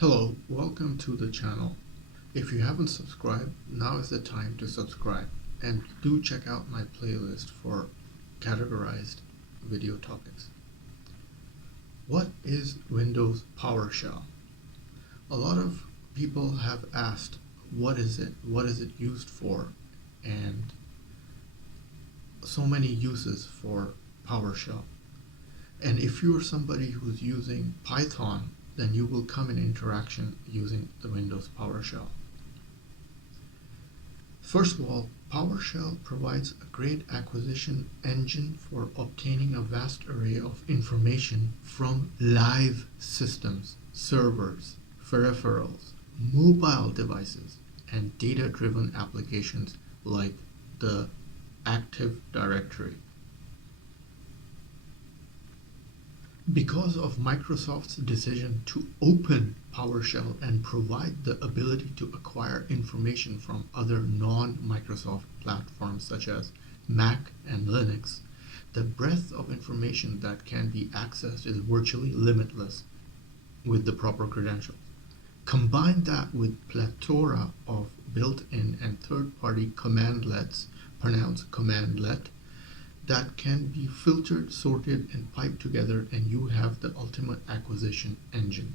Hello, welcome to the channel. If you haven't subscribed, now is the time to subscribe, and do check out my playlist for categorized video topics. What is Windows PowerShell? A lot of people have asked, what is it used for, and so many uses for PowerShell. And if you're somebody who's using Python, then you will come in interaction using the Windows PowerShell. First of all, PowerShell provides a great acquisition engine for obtaining a vast array of information from live systems, servers, peripherals, mobile devices, and data-driven applications like the Active Directory. Because of Microsoft's decision to open PowerShell and provide the ability to acquire information from other non-Microsoft platforms such as Mac and Linux, the breadth of information that can be accessed is virtually limitless with the proper credentials. Combine that with plethora of built-in and third-party commandlets, pronounced commandlet, that can be filtered, sorted, and piped together, and you have the ultimate acquisition engine.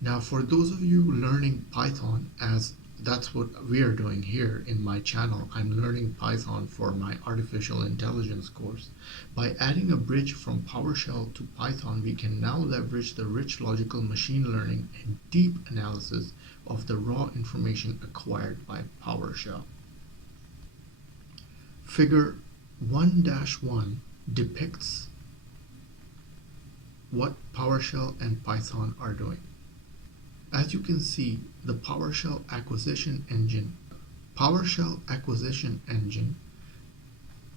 Now, for those of you learning Python, as that's what we are doing here in my channel, I'm learning Python for my artificial intelligence course. By adding a bridge from PowerShell to Python, we can now leverage the rich logical machine learning and deep analysis of the raw information acquired by PowerShell. Figure 1-1 depicts what PowerShell and Python are doing. As you can see, the PowerShell acquisition engine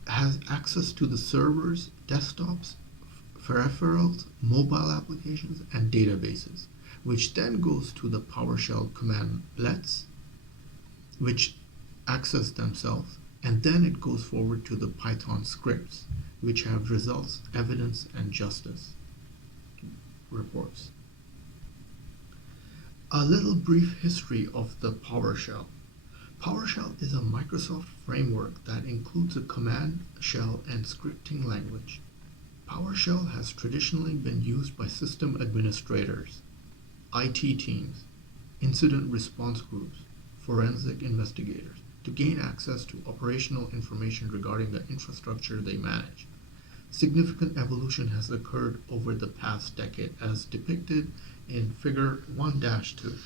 has access to the servers, desktops, peripherals, mobile applications, and databases, which then goes to the PowerShell commandlets, which access themselves, and then it goes forward to the Python scripts, which have results, evidence, and justice reports. A little brief history of the PowerShell. PowerShell is a Microsoft framework that includes a command shell and scripting language. PowerShell has traditionally been used by system administrators, IT teams, incident response groups, forensic investigators, to gain access to operational information regarding the infrastructure they manage. Significant evolution has occurred over the past decade, as depicted in Figure 1-2.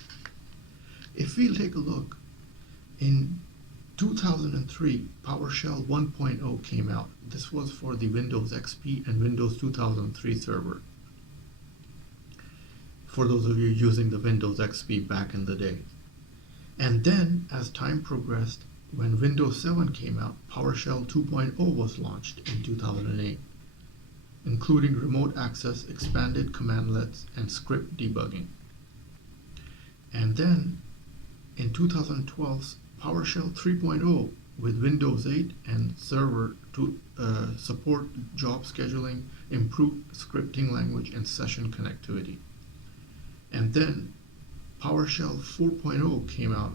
If we take a look, in 2003, PowerShell 1.0 came out. This was for the Windows XP and Windows 2003 server, for those of you using the Windows XP back in the day. And then, as time progressed, when Windows 7 came out, PowerShell 2.0 was launched in 2008, including remote access, expanded commandlets, and script debugging. And then, in 2012, PowerShell 3.0 with Windows 8 and server to support job scheduling, improved scripting language, and session connectivity. And then PowerShell 4.0 came out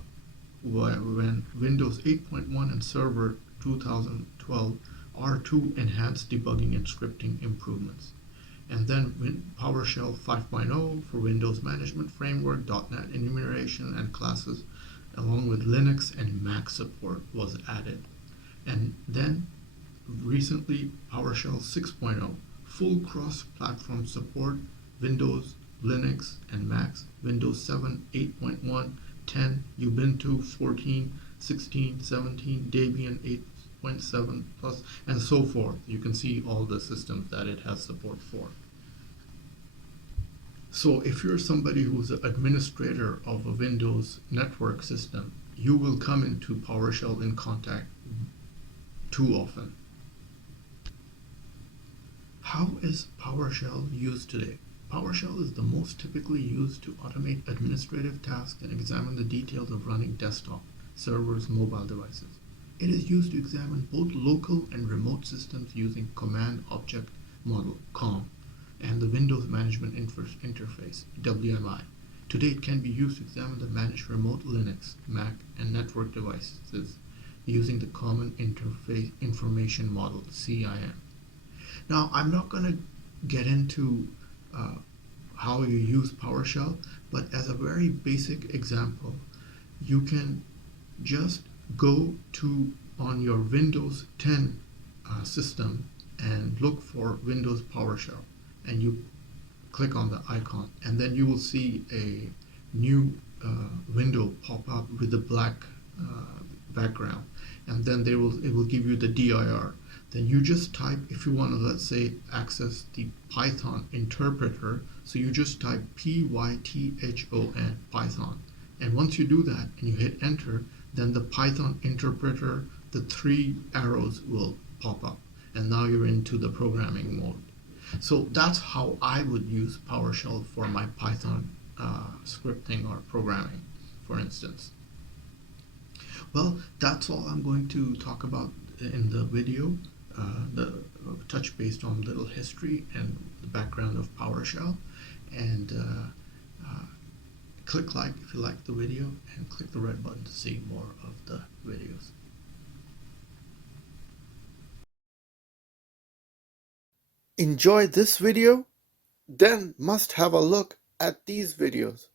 when Windows 8.1 and Server 2012 R2 enhanced debugging and scripting improvements. And then PowerShell 5.0 for Windows Management Framework, .NET enumeration and classes, along with Linux and Mac support was added. And then recently PowerShell 6.0, full cross-platform support, Windows, Linux, and Macs, Windows 7, 8.1, 10, Ubuntu 14, 16, 17, Debian 8.7 plus, and so forth. You can see all the systems that it has support for. So if you're somebody who's an administrator of a Windows network system, you will come into PowerShell in contact too often. How is PowerShell used today? PowerShell is the most typically used to automate administrative tasks and examine the details of running desktop, servers, mobile devices. It is used to examine both local and remote systems using Command Object Model, COM, and the Windows Management Interface, WMI. Today it can be used to examine and manage remote Linux, Mac, and network devices using the Common Interface Information Model, CIM. Now, I'm not going to get into how you use PowerShell, but as a very basic example, you can just go to on your Windows 10 system and look for Windows PowerShell, and you click on the icon, and then you will see a new window pop up with a black background, and then it will give you the dir. Then you just type, if you want to, let's say, access the Python interpreter, so you just type Python, Python, and once you do that and you hit enter, then the Python interpreter, the three arrows will pop up, and now you're into the programming mode. So that's how I would use PowerShell for my Python scripting or programming, for instance. Well, that's all I'm going to talk about in the video. Touch based on little history and the background of PowerShell, and click like if you like the video, and click the red button to see more of the videos. Enjoy this video? Then must have a look at these videos.